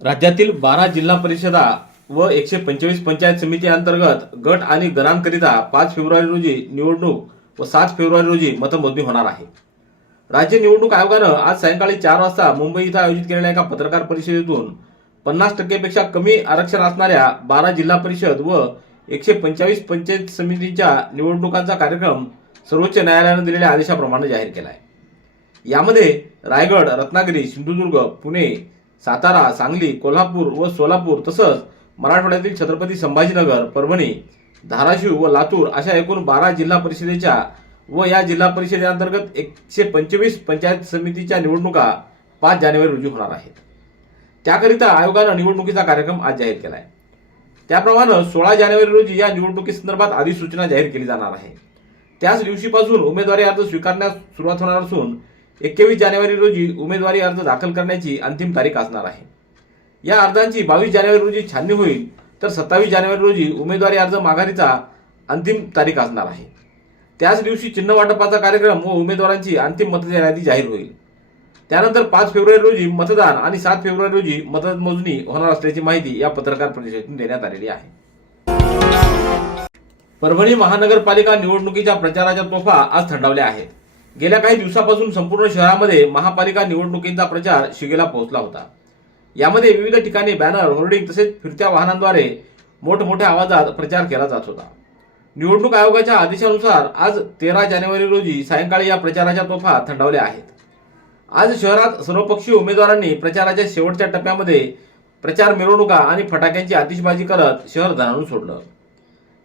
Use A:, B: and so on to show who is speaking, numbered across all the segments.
A: राज्यातील बारा जिल्हा परिषदा व एकशे पंचवीस पंचायत समिती अंतर्गत गट आणि गणांकरिता पाच फेब्रुवारी रोजी निवडणूक व सात फेब्रुवारी रोजी मतमोजणी होणार आहे. राज्य निवडणूक आयोगानं आज सायंकाळी चार वाजता मुंबई इथं आयोजित केलेल्या एका पत्रकार परिषदेतून पन्नास टक्केपेक्षा कमी आरक्षण असणाऱ्या बारा जिल्हा परिषद व एकशे पंचवीस पंचायत समितीच्या निवडणुकांचा कार्यक्रम सर्वोच्च न्यायालयानं दिलेल्या आदेशाप्रमाणे जाहीर केला आहे यामध्ये रायगड रत्नागिरी सिंधुदुर्ग पुणे सातारा सांगली कोल्हापूर व सोलापूर तसंच मराठवाड्यातील छत्रपती संभाजीनगर परभणी धाराशिव व लातूर अशा एकूण बारा जिल्हा परिषदेच्या व या जिल्हा परिषदेअंतर्गत एकशे पंचवीस पंचायत समितीच्या निवडणुका पाच जानेवारी रोजी होणार आहेत. त्याकरिता आयोगानं निवडणुकीचा कार्यक्रम आज जाहीर केला आहे त्याप्रमाणे सोळा जानेवारी रोजी या निवडणुकीसंदर्भात अधिसूचना जाहीर केली जाणार आहे. त्याच दिवशीपासून उमेदवारी अर्ज स्वीकारण्यास सुरुवात होणार असून एकवीस जानेवारी रोजी उमेदवारी अर्ज दाखल करण्याची अंतिम तारीख असणार आहे. या अर्जांची बावीस जानेवारी रोजी छाननी होईल तर सत्तावीस जानेवारी रोजी उमेदवारी अर्ज माघारीचा अंतिम तारीख असणार आहे. त्याच दिवशी चिन्ह वाटपाचा कार्यक्रम व उमेदवारांची अंतिम मतदार यादी जाहीर होईल. त्यानंतर पाच फेब्रुवारी रोजी मतदान आणि सात फेब्रुवारी रोजी मतमोजणी होणार असल्याची माहिती या पत्रकार परिषदेतून देण्यात आलेली आहे. परभणी महानगरपालिका निवडणुकीच्या प्रचाराच्या तोफा आज थंडावल्या आहेत. गेल्या काही दिवसापासून संपूर्ण शहरामध्ये महापालिका निवडणुकीचा प्रचार शिगेला पोहोचला होता. यामध्ये विविध ठिकाणी बॅनर होर्डिंग तसेच फिरत्या वाहनांद्वारे मोठमोठ्या आवाजात प्रचार केला जात होता. निवडणूक आयोगाच्या आदेशानुसार आज तेरा जानेवारी रोजी सायंकाळी या प्रचाराच्या तोफा थंडावल्या आहेत. आज शहरात सर्वपक्षीय उमेदवारांनी प्रचाराच्या शेवटच्या टप्प्यामध्ये प्रचार मिरवणुका आणि फटाक्यांची आतिषबाजी करत शहर धनावून सोडलं.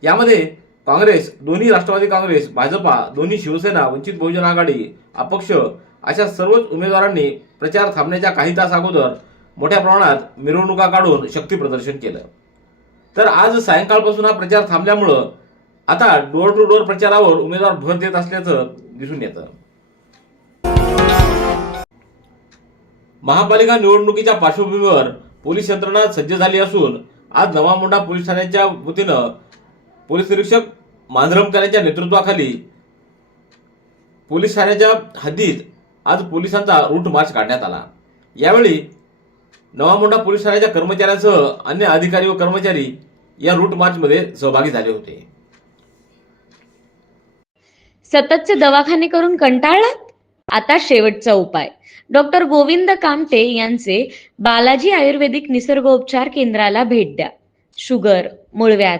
A: यामध्ये काँग्रेस दोन्ही राष्ट्रवादी काँग्रेस भाजपा दोन्ही शिवसेना वंचित बहुजन आघाडी अपक्ष अशा सर्वच उमेदवारांनी प्रचार थांबण्याच्या काही तास अगोदर मोठ्या प्रमाणात मिरवणुका काढून शक्तीप्रदर्शन केलं. तर आज सायंकाळपासून हा प्रचार थांबल्यामुळं आता डोर टू डोअर प्रचारावर उमेदवार भर देत असल्याचं दिसून येतं. महापालिका निवडणुकीच्या पार्श्वभूमीवर पोलीस यंत्रणा सज्ज झाली असून आज नवा मोठा पोलीस ठाण्याच्या वतीनं पोलीस निरीक्षक मांजरमकरांच्या नेतृत्वाखाली पोलीस ठाण्याच्या हद्दीत आज पोलिसांचा रूट मार्च काढण्यात आला. यावेळी नवामोंढा पोलीस ठाण्याच्या कर्मचाऱ्यांसह अन्य अधिकारी व कर्मचारी या रूट मार्चमध्ये सहभागी झाले होते.
B: सततचे दवाखाने करून कंटाळलात? आता शेवटचा उपाय. डॉक्टर गोविंद कामटे यांचे बालाजी आयुर्वेदिक निसर्गोपचार केंद्राला भेट द्या. शुगर मूळव्याध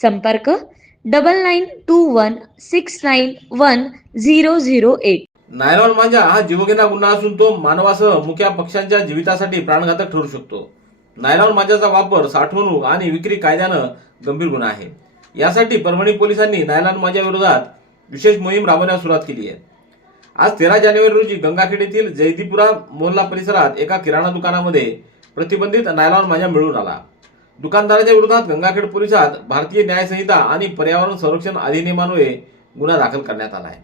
B: संपर्क double nine two one six nine one zero zero eight.
A: Nylon मांजा हा जीवघेणा गुन्हा असून तो मानवासह मुख्या पक्ष्यांच्या जीवितासाठी प्राणघातक ठरू शकतो. नायलॉन मांजाचा वापर साठवणूक आणि विक्री कायद्यानं गंभीर गुन्हा आहे. यासाठी परभणी पोलिसांनी नायलॉन मांजा विरोधात विशेष मोहीम राबवण्यास सुरुवात केली आहे. आज तेरा जानेवारी रोजी गंगाखेड येथील जयदीपुरा मोहल्ला परिसरात एका किराणा दुकानामध्ये प्रतिबंधित नायलॉन मांजा मिळून आला. दुकानदाराच्या विरोधात गंगाखेड पोलिसात भारतीय न्यायसंहिता आणि पर्यावरण संरक्षण अधिनियमान्वये गुन्हा दाखल करण्यात आला आहे.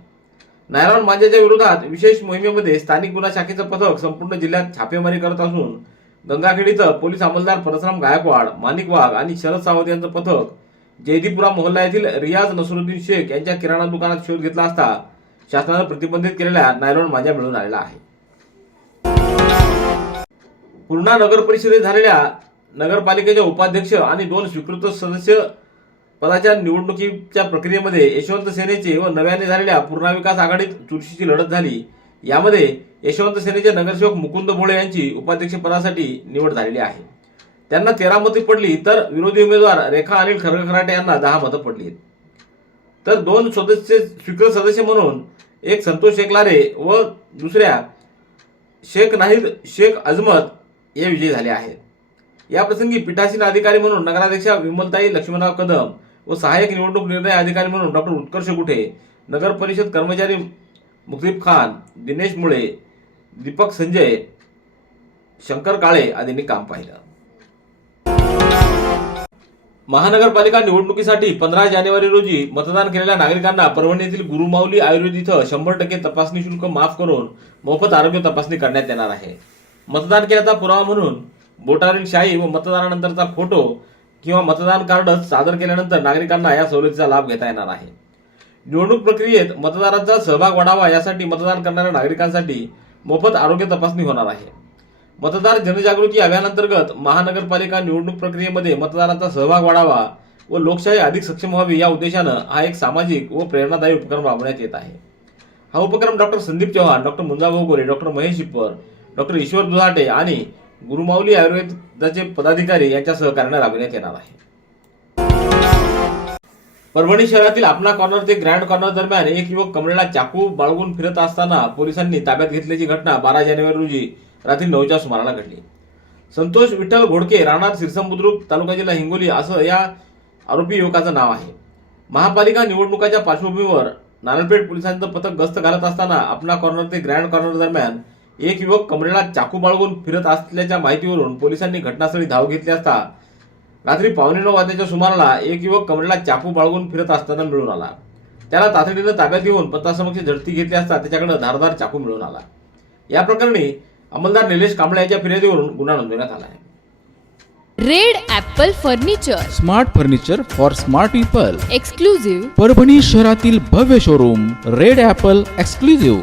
A: नारायण मांजेच्या विरोधात विशेष मोहिमेमध्ये स्थानिक गुन्हा शाखेचं पथक संपूर्ण जिल्ह्यात छापेमारी करत असून गंगाखेड इथं पोलीस अंमलदार परशुराम गायकवाड माणिक वाघ आणि शरद सावंत यांचं पथक जयदीपुरा मोहल्ला येथील रियाज नसरुद्दीन शेख यांच्या किराणा दुकानात शोध घेतला असता शासनानं प्रतिबंधित केलेल्या नायरॉन मांजा मिळून आलेला आहे. पूर्णा नगर परिषदेत झालेल्या नगरपालिकेच्या उपाध्यक्ष आणि दोन स्वीकृत सदस्य पदाच्या निवडणुकीच्या प्रक्रियेमध्ये यशवंत सेनेचे व नव्याने झालेल्या पूर्णाविकास आघाडीत चुरशीची लढत झाली. यामध्ये यशवंत सेनेचे नगरसेवक मुकुंद भोळे यांची उपाध्यक्षपदासाठी निवड झालेली आहे. त्यांना तेरा मते पडली तर विरोधी उमेदवार रेखा अनिल खरगखराटे यांना दहा मतं पडली. तर दोन सदस्य स्वीकृत सदस्य म्हणून एक संतोष शेखलारे व दुसऱ्या शेख नाहीद शेख अजमत हे विजयी झाले आहेत. या प्रसंगी पीठासीन अधिकारी म्हणून नगराध्यक्षा विमलताई लक्ष्मणराव कदम व सहाय्यक निवडणूक निर्णय अधिकारी म्हणून डॉक्टर उत्कर्ष गुठे नगर परिषद कर्मचारी मुक्तीब खान दिनेश मुळे दीपक संजय शंकर काळे आदींनी काम पाहिलं. महानगरपालिका निवडणुकीसाठी पंधरा जानेवारी रोजी मतदान केलेल्या नागरिकांना परभणीतील गुरुमाऊली आयुर्वेद इथं शंभर टक्के तपासणी शुल्क माफ करून मोफत आरोग्य तपासणी करण्यात येणार आहे. मतदान केल्याचा पुरावा म्हणून बोटावरील शाही व मतदानानंतरचा फोटो किंवा मतदान कार्ड सादर केल्यानंतर नागरिकांना या सवलतीचा लाभ घेता येणार आहे. निवडणूक प्रक्रियेत मतदारांचा सहभाग वाढावा यासाठी मतदान करणाऱ्या नागरिकांसाठी मोफत आरोग्य तपासणी होणार आहे. मतदार जनजागृती अभियानांतर्गत महानगरपालिका निवडणूक प्रक्रियेमध्ये मतदारांचा सहभाग वाढावा व लोकशाही अधिक सक्षम व्हावी या उद्देशानं हा एक सामाजिक व प्रेरणादायी उपक्रम राबवण्यात येत आहे. हा उपक्रम doctor Sandeep Chavan doctor Munjabhau Gore doctor Mahesh Shipper doctor Ishwar Dudhate आणि गुरुमाऊली आयुर्वेदाचे पदाधिकारी यांच्या सहकार्याने राबविण्यात येणार आहे. परभणी शहरातील आपणा कॉर्नर ते ग्रँड कॉर्नर दरम्यान एक युवक कमरेला चाकू बाळगून फिरत असताना पोलिसांनी ताब्यात घेतल्याची घटना बारा जानेवारी रोजी रात्री नऊच्या सुमाराला घडली. संतोष विठ्ठल घोडके राहणार सिरसम बुद्रुक तालुका जिल्हा हिंगोली असं या आरोपी युवकाचं नाव आहे. महापालिका निवडणुकाच्या पार्श्वभूमीवर नारायणपेठ पोलिसांचं पथक गस्त घालत असताना आपणा कॉर्नर ते ग्रँड कॉर्नर दरम्यान एक युवक कमरेला चाकू बाळगून फिरत असल्याच्या माहितीवरून पोलिसांनी घटनास्थळी धाव घेतली असता रात्री पावणे नऊ वाजण्याच्या सुमाराला एक युवक कमरेला चाकू बाळगून फिरत असताना मिळून आला. त्याला तातडीनं ताब्यात घेऊन पथकासमक्ष झडती घेतली असता त्याच्याकडे धारदार चाकू मिळून आला. या प्रकरणी अंमलदार निलेश कांबळे यांच्या फिर्यादीवरून गुन्हा नोंदवण्यात आला आहे.
C: Red Apple furniture.
D: Smart furniture for smart people.
C: Exclusive
D: Parbhani शहरातील भव्य शोरूम रेड ॲपल एक्सक्लुझिव्ह.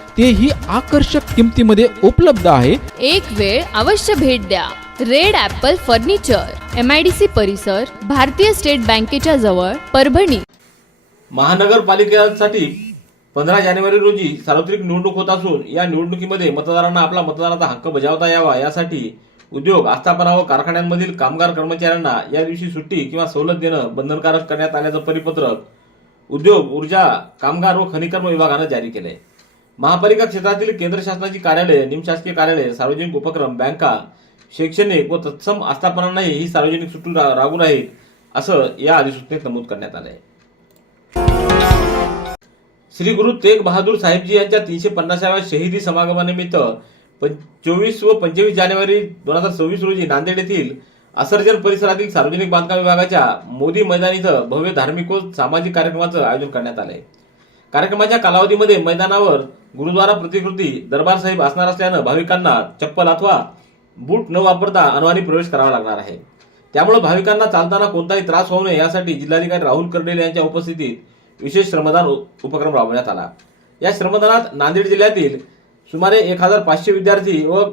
D: तेही आकर्षक किमतीमध्ये उपलब्ध आहे.
C: एक वेळ अवश्य भेट द्या. Red apple furniture M I D C परिसर भारतीय स्टेट बँकेच्या जवळ परभणी.
A: महानगरपालिकेसाठी पंधरा जानेवारी रोजी सार्वत्रिक निवडणूक होत असून या निवडणुकीमध्ये मतदारांना आपला मतदानाचा हक्क बजावता यावा. यासाठी उद्योग आस्थापना व कारखान्यांमधील कामगार कर्मचाऱ्यांना या दिवशी सुट्टी किंवा सवलत देणं बंधनकारक करण्यात आल्याचं परिपत्रक उद्योग ऊर्जा कामगार व खनिकर्म विभागानं जारी केलंय. महापालिका क्षेत्रातील केंद्र शासनाची कार्यालये निमशासकीय कार्यालय सार्वजनिक उपक्रम बँका शैक्षणिक व तत्सम आस्थापनांनाही ही सार्वजनिक सुट्टी रा- लागू राहील असं या अधिसूचनेत नमूद करण्यात आलंय. श्री गुरु तेग बहादूर साहेबजी यांच्या तीनशे पन्नासाव्या शहीदी समागमानिमित्त चोवीस व पंचवीस जानेवारी दोन हजार सव्वीस रोजी नांदेड येथील असर्जन परिसरातील सार्वजनिक बांधकाम विभागाच्या मोदी मैदान इथं भव्य धार्मिक व सामाजिक कार्यक्रमाचं आयोजन करण्यात आलंय. कार्यक्रमाच्या कालावधीमध्ये मैदानावर गुरुद्वारा प्रतिकृती दरबार साहेब असणार असल्यानं भाविकांना चप्पल अथवा बूट न वापरता अनवाणी प्रवेश करावा लागणार आहे. त्यामुळे भाविकांना चालताना कोणताही त्रास होऊ नये यासाठी जिल्हाधिकारी राहुल कर्डेल यांच्या उपस्थितीत विशेष श्रमदान उपक्रम राबवण्यात आला. या श्रमदानात नांदेड जिल्ह्यातील सुमारे एक हजार पाचशे विद्यार्थी व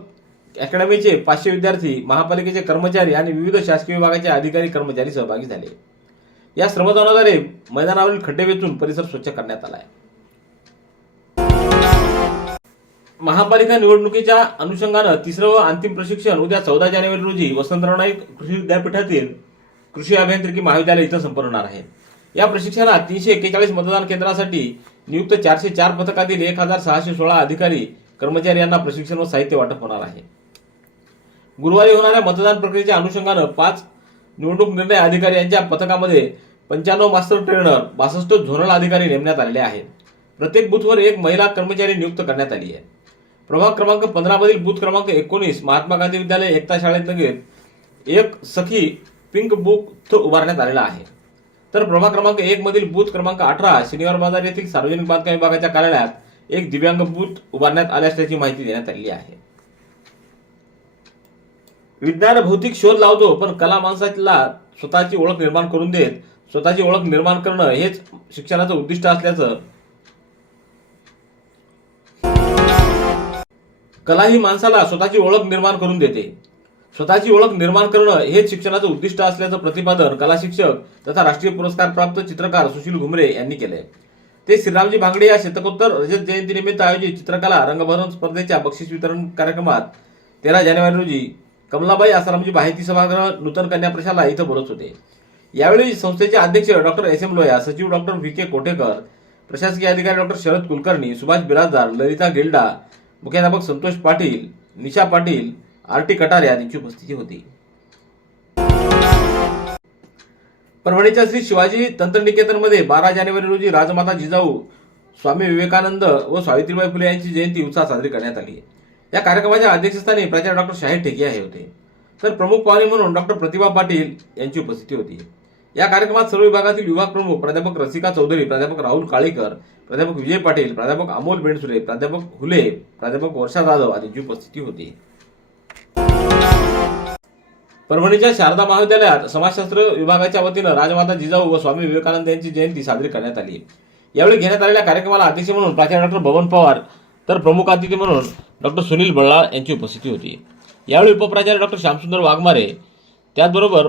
A: अकॅडमीचे पाचशे विद्यार्थी महापालिकेचे कर्मचारी आणि विविध शासकीय विभागाचे अधिकारी कर्मचारी सहभागी झाले. या श्रमदानाद्वारे मैदानावरील खड्डे वेचून परिसर स्वच्छ करण्यात आला आहे महापालिका निवडणुकीच्या अनुषंगानं तिसरं व अंतिम प्रशिक्षण उद्या चौदा जानेवारी रोजी वसंतराव नाईक कृषी विद्यापीठातील कृषी अभियांत्रिकी महाविद्यालय इथं संपन्न होणार आहे. या प्रशिक्षणात तीनशे एक्केचाळीस मतदान केंद्रासाठी नियुक्त चारशे चार पथकातील एक हजार सहाशे सोळा अधिकारी कर्मचारी यांना प्रशिक्षण व साहित्य वाटप होणार आहे. गुरुवारी होणाऱ्या मतदान प्रक्रियेच्या अनुषंगानं पाच निवडणूक निर्णय अधिकारी यांच्या पथकामध्ये पंच्याण्णव मास्टर ट्रेनर बासष्ट झोनल अधिकारी नेमण्यात आलेले आहेत. प्रत्येक बूथवर एक महिला कर्मचारी नियुक्त करण्यात आली आहे. प्रभाग क्रमांक पंधरा मधील बूथ क्रमांक एकोणीस महात्मा गांधी विद्यालय एकता शाळेत लगेच एक सखी पिंक बूथ उभारण्यात आलेला आहे. तर प्रभाग क्रमांक एक मधील बूथ क्रमांक अठरा शनिवार बाजार येथील सार्वजनिक बांधकाम विभागाच्या कार्यालयात एक दिव्यांग बूथ उभारण्यात आले असल्याची माहिती देण्यात आलेली आहे. विज्ञान भौतिक शोध लावतो पण कला माणसाला स्वतःची ओळख निर्माण करून देत स्वतःची ओळख निर्माण करणं हेच शिक्षणाचं उद्दिष्ट असल्याचं कला ही माणसाला स्वतःची ओळख निर्माण करून देते. स्वतःची ओळख निर्माण करणं हेच शिक्षणाचं उद्दिष्ट असल्याचं प्रतिपादन कला शिक्षक तथा राष्ट्रीय पुरस्कार प्राप्त चित्रकार सुशील घुमरे यांनी केले ते श्रीरामजी भांगडे या शतकोत्तर रजत जयंतीनिमित्त आयोजित चित्रकला रंगभरण स्पर्धेच्या बक्षीस वितरण कार्यक्रमात तेरा जानेवारी रोजी कमलाबाई आसारामजी माहिती सभागृह नूतन कन्या प्रशाला इथं बोलत होते. यावेळी संस्थेचे अध्यक्ष डॉक्टर एस एम लोया सचिव डॉक्टर व्ही के कोटेकर प्रशासकीय अधिकारी डॉक्टर शरद कुलकर्णी सुभाष बिराजदार ललिता गिल्डा मुख्याध्यापक संतोष पाटील निशा पाटील आर टी कटारे यांची उपस्थिती होती. परभणीच्या श्री शिवाजी तंत्रनिकेतनमध्ये बारा जानेवारी रोजी राजमाता जिजाऊ स्वामी विवेकानंद व सावित्रीबाई फुले यांची जयंती उत्साह साजरी करण्यात आली. या कार्यक्रमाच्या अध्यक्षस्थानी प्राचार्य डॉक्टर शाहीर ठेकिया हे होते. तर प्रमुख पाहुणे म्हणून डॉक्टर प्रतिभा पाटील यांची उपस्थिती होती. या कार्यक्रमात सर्व विभागातील विभाग प्रमुख प्राध्यापक रसिका चौधरी प्राध्यापक राहुल काळीकर प्राध्यापक विजय पाटील प्राध्यापक अमोल बेंडसुरे प्राध्यापक हुले प्राध्यापक वर्षा जाधव आदींची उपस्थिती होती. परभणीच्या शारदा महाविद्यालयात समाजशास्त्र विभागाच्या वतीनं राजमाता जिजाऊ व स्वामी विवेकानंद यांची जयंती साजरी करण्यात आली. यावेळी घेण्यात आलेल्या कार्यक्रमाला अध्यक्ष म्हणून प्राचार्य डॉक्टर भवन पवार तर प्रमुख अतिथी म्हणून डॉक्टर सुनील बळ्ळा यांची उपस्थिती होती. यावेळी उपप्राचार्य डॉक्टर श्यामसुंदर वाघमारे त्याचबरोबर